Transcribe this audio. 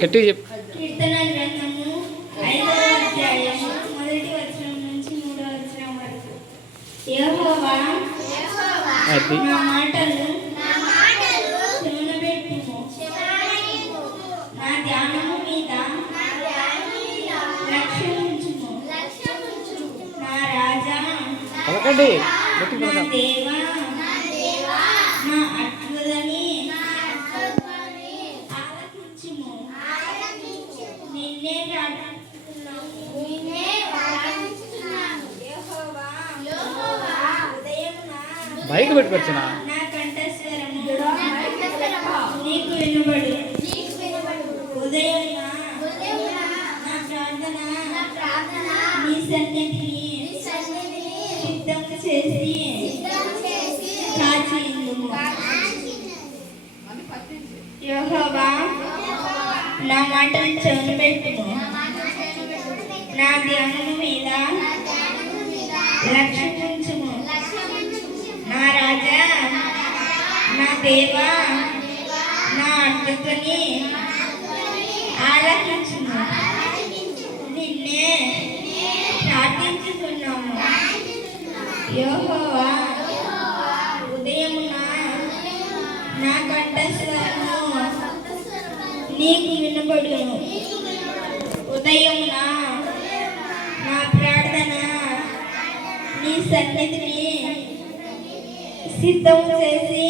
గట్టి చెప్పు. కీర్తనల గ్రంథము 5వ అధ్యాయము 1వ వచనం నుంచి 3వ వచనం వరకు. యెహోవా నా మాటలు చెవున పెట్టుము, నా ధ్యానము మీద లక్ష్యం ఉంచుము. నా రాజా, పలకండి, నా దేవా, నా అద్భుతని ఆలకించుము. నిన్నే ప్రార్థిస్తున్నాను. యెహోవా, ఉదయమున బైక్ పెట్టుకొచ్చిన నా కంఠస్వరము నీకు వినబడు. ఉదయమున నా ప్రార్థన నీ సన్నిధిని సిద్ధం చేసి కాచి ఉండుము. యెహోవా నా మాటలు చెవున పెట్టుము, నా ధ్యానము మీద లక్ష్యం ఉంచుము. నా రాజా, నా దేవా, నా అద్భుతని ఆలకించుము. నిన్నే ప్రార్థించుతున్నాము. యెహోవా, ఉదయమున నా కంఠస్వరము నీకు వినబడును. ఉదయమున నా ప్రార్థన నీ సన్నిధిని సిద్ధం చేసి